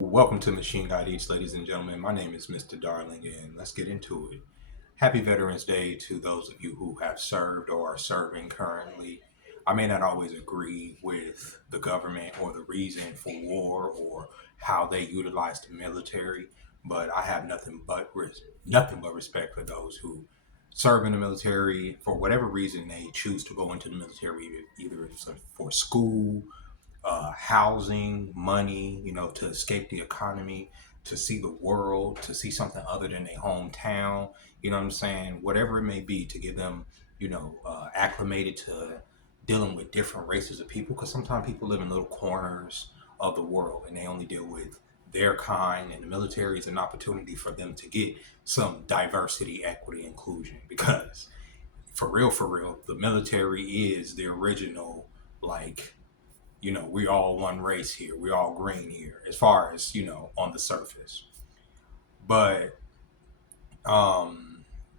Welcome to Machine God Eats, ladies and gentlemen. My name is Mr. Darling, and let's get into it. Happy Veterans Day to those of you who have served or are serving currently. I may not always agree with the government or the reason for war or how they utilize the military, but I have nothing but respect for those who serve in the military for whatever reason they choose to go into the military, either it's for school, housing, money, to escape the economy, to see the world, to see something other than their hometown, you know what I'm saying? Whatever it may be to get them, acclimated to dealing with different races of people. Because sometimes people live in little corners of the world and they only deal with their kind, and the military is an opportunity for them to get some diversity, equity, inclusion. Because for real, the military is the original, like, we all one race here. We all green here, as far as, on the surface. But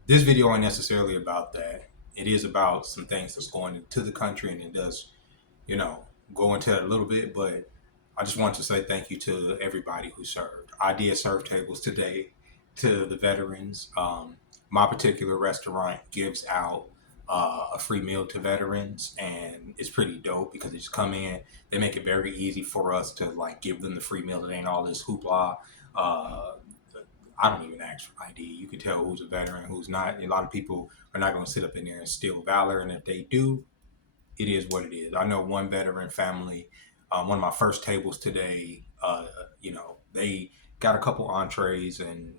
this video ain't necessarily about that. It is about some things that's going into the country, and it does, you know, go into it a little bit. But I just want to say thank you to everybody who served. I did serve tables today to the veterans. My particular restaurant gives out a free meal to veterans, and it's pretty dope because they just come in. They make it very easy for us to like give them the free meal. It ain't all this hoopla. Uh, I don't even ask for ID. You can tell who's a veteran, who's not. A lot of people are not going to sit up in there and steal valor, and if they do, it is what it is. I know one veteran family, one of my first tables today, they got a couple entrees, and,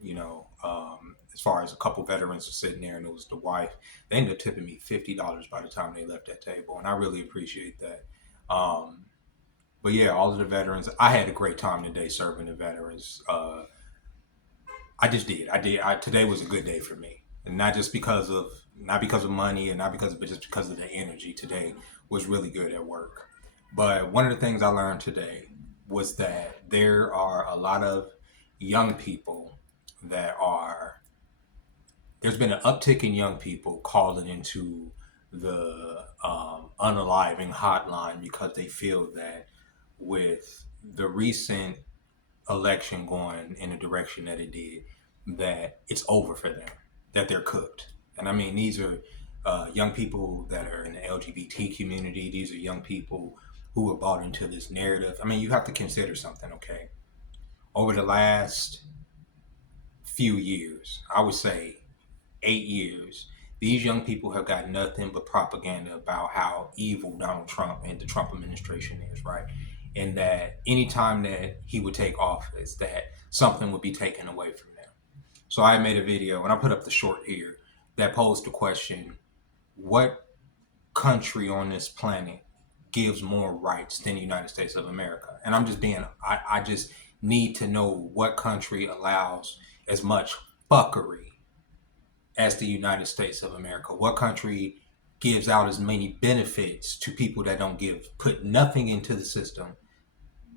as far as a couple veterans are sitting there, and it was the wife, they ended up tipping me $50 by the time they left that table. And I really appreciate that. Um, but yeah, all of the veterans, I had a great time today serving the veterans. I just did. Today was a good day for me, and not because of money, and not because but just because of the energy. Today was really good at work. But one of the things I learned today was that there are a lot of young people that are. There's been an uptick in young people calling into the unaliving hotline because they feel that with the recent election going in the direction that it did, that it's over for them, that they're cooked. And I mean, these are young people that are in the LGBT community. These are young people who are bought into this narrative. I mean, you have to consider something, okay? Over the last few years, I would say 8 years, these young people have got nothing but propaganda about how evil Donald Trump and the Trump administration is, right? And that anytime that he would take office, that something would be taken away from them. So I made a video, and I put up the short here, that posed the question: what country on this planet gives more rights than the United States of America? And I'm just being, I just need to know what country allows as much fuckery as the United States of America. What country gives out as many benefits to people that don't put nothing into the system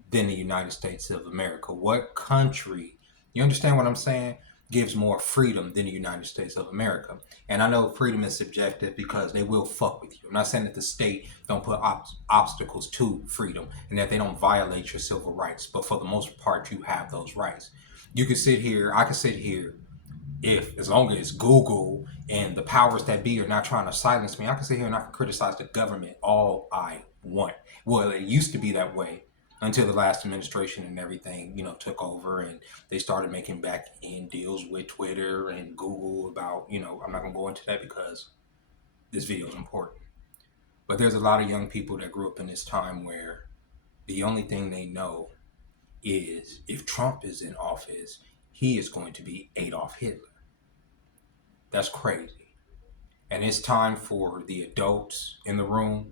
than the United States of America? What country, you understand what I'm saying, gives more freedom than the United States of America? And I know freedom is subjective because they will fuck with you. I'm not saying that the state don't put obstacles to freedom and that they don't violate your civil rights, but for the most part, you have those rights. You can sit here, I can sit here, if as long as Google and the powers that be are not trying to silence me, I can sit here and I can criticize the government all I want. Well, it used to be that way until the last administration and everything, took over, and they started making back end deals with Twitter and Google about, I'm not gonna go into that because this video is important. But there's a lot of young people that grew up in this time where the only thing they know is if Trump is in office, he is going to be Adolf Hitler. That's crazy. And it's time for the adults in the room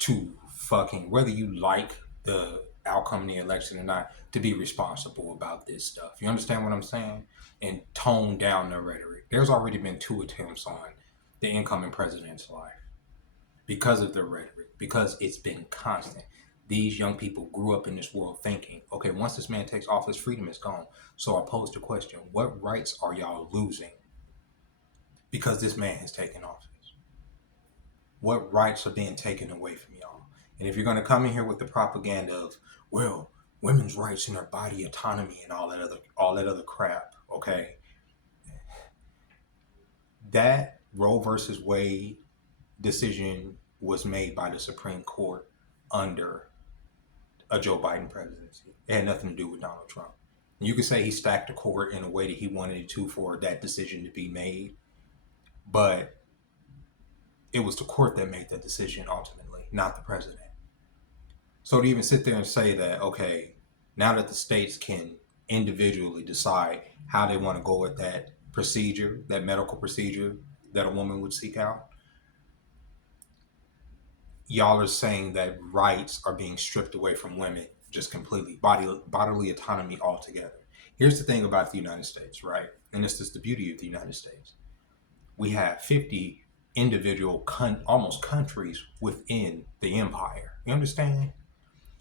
to fucking, whether you like the outcome of the election or not, to be responsible about this stuff. You understand what I'm saying? And tone down the rhetoric. There's already been 2 attempts on the incoming president's life because of the rhetoric, because it's been constant. These young people grew up in this world thinking, okay, once this man takes office, freedom is gone. So I posed the question: what rights are y'all losing because this man has taken office? What rights are being taken away from y'all? And if you're going to come in here with the propaganda of, well, women's rights and their body autonomy and all that other crap. Okay, that Roe versus Wade decision was made by the Supreme Court under a Joe Biden presidency. It had nothing to do with Donald Trump. You could say he stacked the court in a way that he wanted it to for that decision to be made, but it was the court that made that decision ultimately, not the president. So to even sit there and say that, okay, now that the states can individually decide how they want to go with that procedure, that medical procedure that a woman would seek out, y'all are saying that rights are being stripped away from women just completely, bodily autonomy altogether. Here's the thing about the United States, right? And this is the beauty of the United States. We have 50 individual, almost countries within the empire. You understand?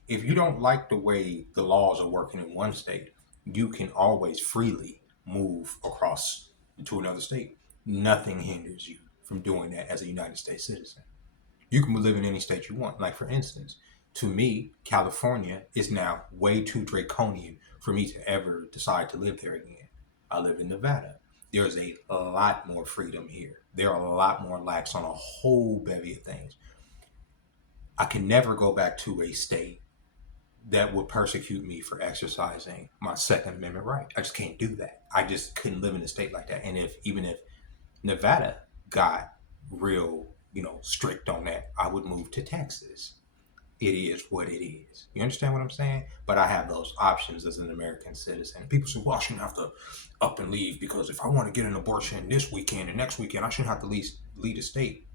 If you don't like the way the laws are working in one state, you can always freely move across to another state. Nothing hinders you from doing that as a United States citizen. You can live in any state you want. Like, for instance, to me, California is now way too draconian for me to ever decide to live there again. I live in Nevada. There's a lot more freedom here. There are a lot more lax on a whole bevy of things. I can never go back to a state that would persecute me for exercising my Second Amendment right. I just can't do that. I just couldn't live in a state like that. And even if Nevada got real, strict on that, I would move to Texas. It is what it is. You understand what I'm saying? But I have those options as an American citizen. People say, well, I shouldn't have to up and leave because if I want to get an abortion this weekend and next weekend, I shouldn't have to leave the state.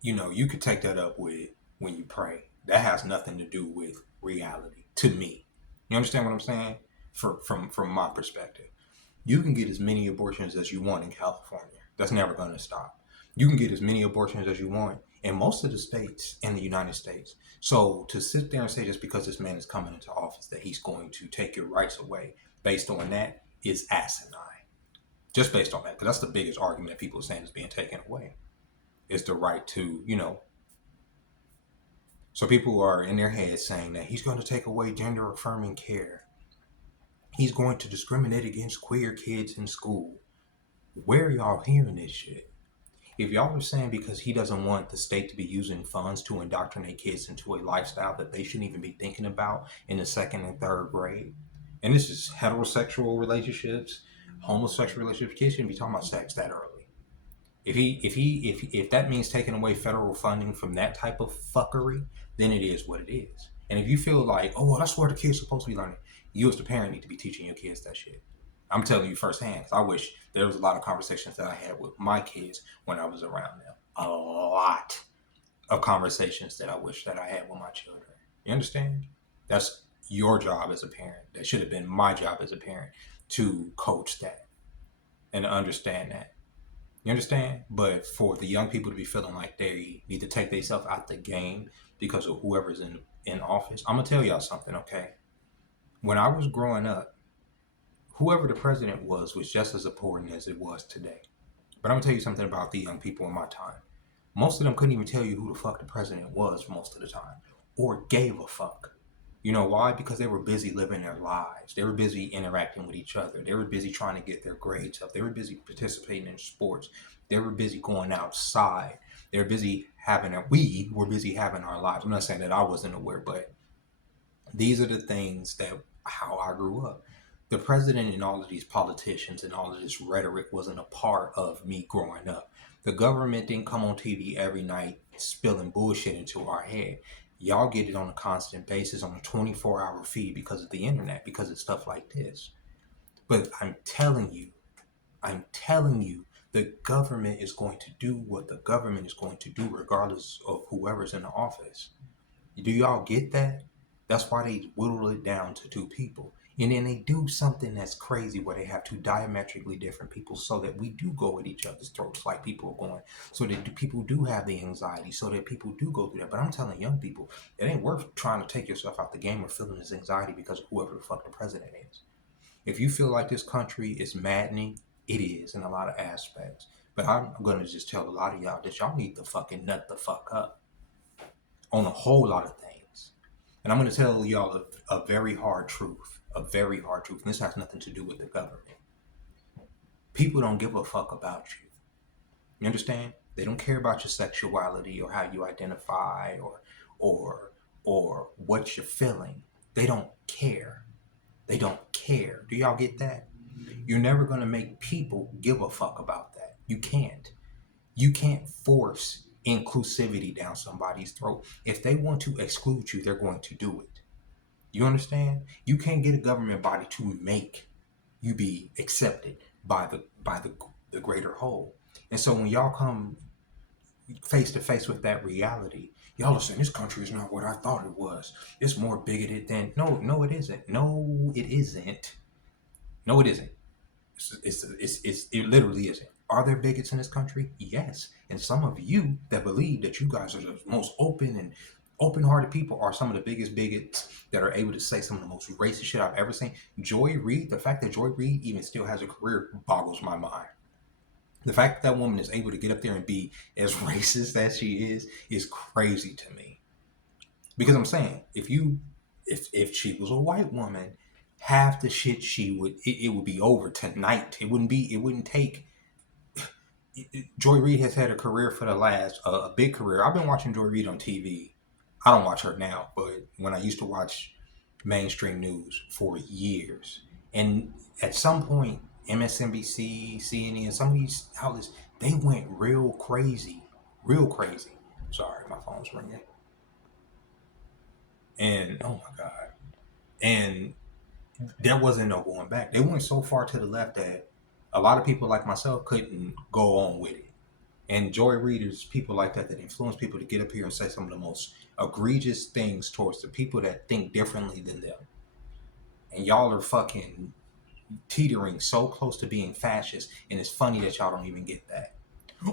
You could take that up with when you pray. That has nothing to do with reality to me. You understand what I'm saying? From my perspective, you can get as many abortions as you want in California. That's never going to stop. You can get as many abortions as you want in most of the states in the United States. So to sit there and say just because this man is coming into office that he's going to take your rights away based on that is asinine. Just based on that, because that's the biggest argument that people are saying is being taken away. Is the right to, So people are in their heads saying that he's going to take away gender affirming care. He's going to discriminate against queer kids in school. Where are y'all hearing this shit? If y'all are saying because he doesn't want the state to be using funds to indoctrinate kids into a lifestyle that they shouldn't even be thinking about in the second and third grade, and this is heterosexual relationships, homosexual relationships, kids shouldn't be talking about sex that early. If that means taking away federal funding from that type of fuckery, then it is what it is. And if you feel like, oh, well, that's where the kids are supposed to be learning, you as the parent need to be teaching your kids that shit. I'm telling you firsthand. I wish there was a lot of conversations that I had with my kids when I was around them. A lot of conversations that I wish that I had with my children. You understand? That's your job as a parent. That should have been my job as a parent to coach that and to understand that. You understand? But for the young people to be feeling like they need to take themselves out the game because of whoever's in office, I'm going to tell y'all something, okay? When I was growing up, whoever the president was just as important as it was today. But I'm going to tell you something about the young people in my time. Most of them couldn't even tell you who the fuck the president was most of the time or gave a fuck. You know why? Because they were busy living their lives. They were busy interacting with each other. They were busy trying to get their grades up. They were busy participating in sports. They were busy going outside. They were busy we were busy having our lives. I'm not saying that I wasn't aware, but these are the things that how I grew up. The president and all of these politicians and all of this rhetoric wasn't a part of me growing up. The government didn't come on TV every night spilling bullshit into our head. Y'all get it on a constant basis on a 24-hour feed because of the internet, because of stuff like this. But I'm telling you, the government is going to do what the government is going to do regardless of whoever's in the office. Do y'all get that? That's why they whittle it down to two people. And then they do something that's crazy where they have two diametrically different people so that we do go at each other's throats like people are going. So that people do have the anxiety, so that people do go through that. But I'm telling young people, it ain't worth trying to take yourself out the game or feeling this anxiety because of whoever the fuck the president is. If you feel like this country is maddening, it is in a lot of aspects. But I'm going to just tell a lot of y'all that y'all need to fucking nut the fuck up on a whole lot of things. And I'm going to tell y'all a very hard truth, a very hard truth. And this has nothing to do with the government. People don't give a fuck about you. You understand? They don't care about your sexuality or how you identify or or what you're feeling. They don't care. They don't care. Do y'all get that? You're never going to make people give a fuck about that. You can't. You can't force inclusivity down somebody's throat. If they want to exclude you, they're going to do it. You understand? You can't get a government body to make you be accepted by the greater whole. And so when y'all come face to face with that reality, y'all are saying this country is not what I thought it was. It's more bigoted than no, it isn't. No, it isn't. No, it isn't. It literally isn't. Are there bigots in this country? Yes. And some of you that believe that you guys are the most open and open-hearted people are some of the biggest bigots that are able to say some of the most racist shit I've ever seen. Joy Reid, the fact that Joy Reid even still has a career boggles my mind. The fact that woman is able to get up there and be as racist as she is crazy to me. Because I'm saying, if she was a white woman, half the shit it would be over tonight. It wouldn't take. Joy Reid has had a career for the last a big career. I've been watching Joy Reid on TV. I don't watch her now, but when I used to watch mainstream news for years, and at some point, MSNBC, CNN, some of these outlets, they went real crazy, real crazy. Sorry, my phone's ringing. And oh my god, and there wasn't no going back. They went so far to the left that a lot of people like myself couldn't go on with it. And Joy Reid is people like that influence people to get up here and say some of the most egregious things towards the people that think differently than them. And y'all are fucking teetering so close to being fascist, and it's funny that y'all don't even get that.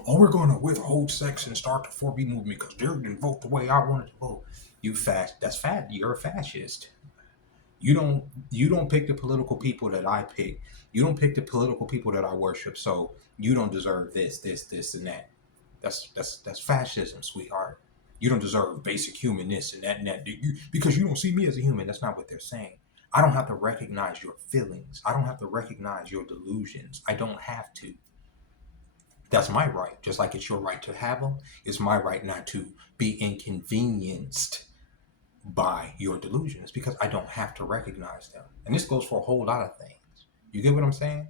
Oh, we're going to withhold sex and start the 4B movement because they didn't vote the way I wanted to vote. That's fat. You're a fascist. You don't pick the political people that I pick. You don't pick the political people that I worship. So you don't deserve this, and that. That's fascism, sweetheart. You don't deserve basic humanness and that, because you don't see me as a human. That's not what they're saying. I don't have to recognize your feelings. I don't have to recognize your delusions. I don't have to. That's my right. Just like it's your right to have them, it's my right not to be inconvenienced by your delusions because I don't have to recognize them. And this goes for a whole lot of things. You get what I'm saying?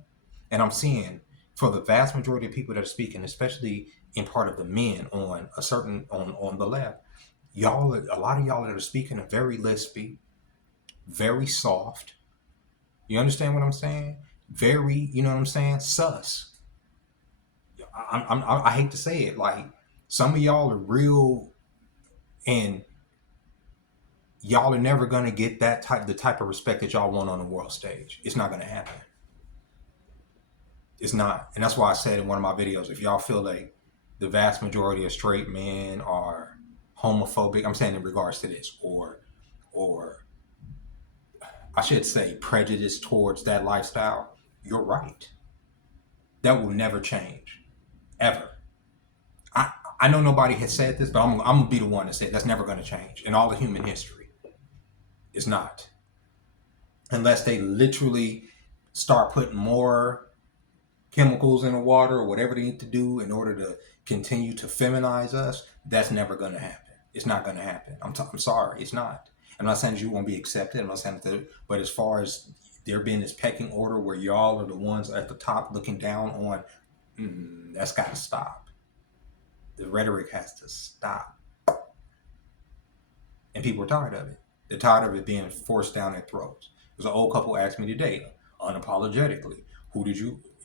And I'm seeing for the vast majority of people that are speaking, especially in part of the men on on the left, a lot of y'all that are speaking are very lispy, very soft. You understand what I'm saying? Very, you know what I'm saying? Sus. I hate to say it, like some of y'all are real, and y'all are never gonna get the type of respect that y'all want on the world stage. It's not gonna happen. It's not, and that's why I said in one of my videos, if y'all feel like the vast majority of straight men are homophobic, I'm saying in regards to this, or I should say prejudice towards that lifestyle, you're right. That will never change, ever. I know nobody has said this, but I'm gonna be the one to say it. That's never gonna change in all of human history. It's not, unless they literally start putting more chemicals in the water or whatever they need to do in order to continue to feminize us. That's never going to happen. It's not going to happen. I'm sorry, it's not. I'm not saying you won't be accepted. I'm not saying that, but as far as there being this pecking order where y'all are the ones at the top looking down on, that's got to stop. The rhetoric has to stop. And people are tired of it. They're tired of it being forced down their throats. There's an old couple asked me today, unapologetically,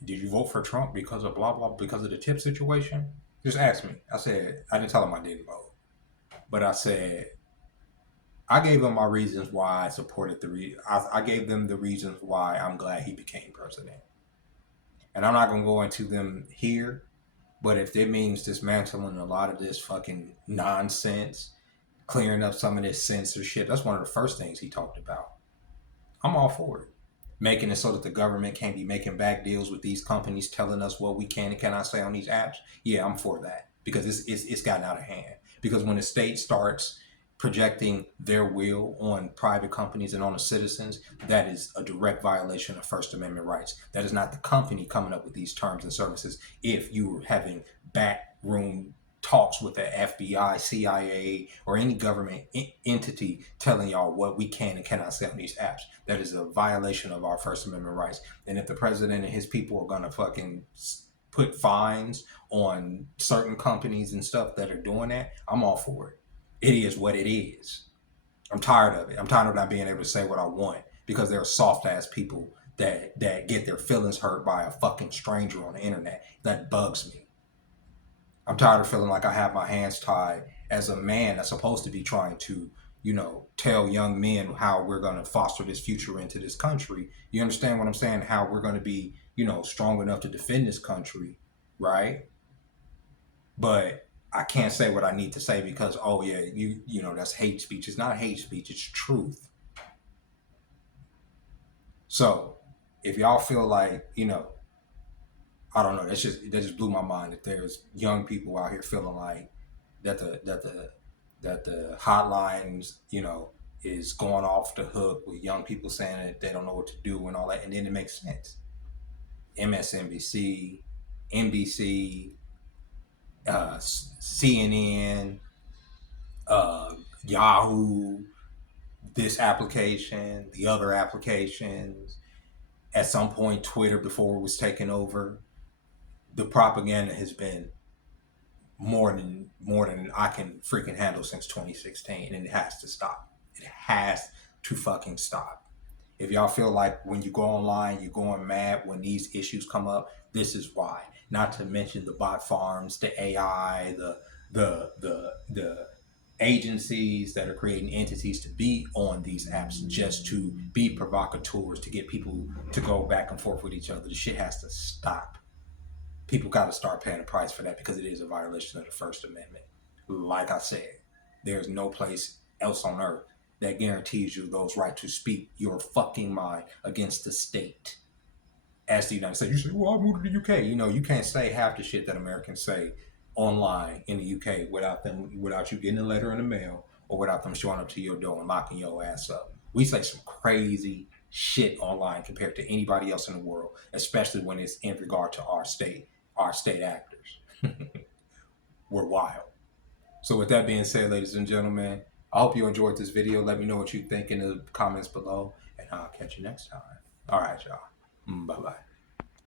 did you vote for Trump because of blah blah, because of the tip situation? Just ask me. I said, I didn't tell them I didn't vote, but I said I gave them my reasons why I supported I gave them the reasons why I'm glad he became president. And I'm not gonna go into them here, but if it means dismantling a lot of this fucking nonsense, clearing up some of this censorship, that's one of the first things he talked about. I'm all for it. Making it so that the government can't be making back deals with these companies telling us what we can and cannot say on these apps. Yeah, I'm for that because it's gotten out of hand. Because when the state starts projecting their will on private companies and on the citizens, that is a direct violation of First Amendment rights. That is not the company coming up with these terms and services. If you're having backroom talks with the FBI, CIA, or any government entity telling y'all what we can and cannot say on these apps, that is a violation of our First Amendment rights. And if the president and his people are gonna fucking put fines on certain companies and stuff that are doing that, I'm all for it. It is what it is. I'm tired of it. I'm tired of not being able to say what I want because there are soft ass people that get their feelings hurt by a fucking stranger on the internet. That bugs me. I'm tired of feeling like I have my hands tied as a man that's supposed to be trying to, tell young men how we're going to foster this future into this country. You understand what I'm saying? How we're going to be, strong enough to defend this country, right? But I can't say what I need to say because, oh yeah, that's hate speech. It's not hate speech, it's truth. So if y'all feel like, I don't know, that just blew my mind that there's young people out here feeling like that the hotlines, is going off the hook with young people saying that they don't know what to do and all that, and then it makes sense. MSNBC, NBC, CNN, Yahoo, this application, the other applications, at some point Twitter before it was taken over, the propaganda has been more than I can freaking handle since 2016, and it has to stop. It has to fucking stop. If y'all feel like when you go online you're going mad when these issues come up, this is why. Not to mention the bot farms, the AI, the agencies that are creating entities to be on these apps just to be provocateurs to get people to go back and forth with each other. The shit has to stop. People got to start paying a price for that because it is a violation of the First Amendment. Like I said, there's no place else on earth that guarantees you those right to speak your fucking mind against the state. As the United States, you say, well, I moved to the UK. You can't say half the shit that Americans say online in the UK without you getting a letter in the mail or without them showing up to your door and locking your ass up. We say some crazy shit online compared to anybody else in the world, especially when it's in regard to our state actors. We're wild. So with that being said, ladies and gentlemen, I hope you enjoyed this video. Let me know what you think in the comments below, and I'll catch you next time. All right, y'all. Bye-bye.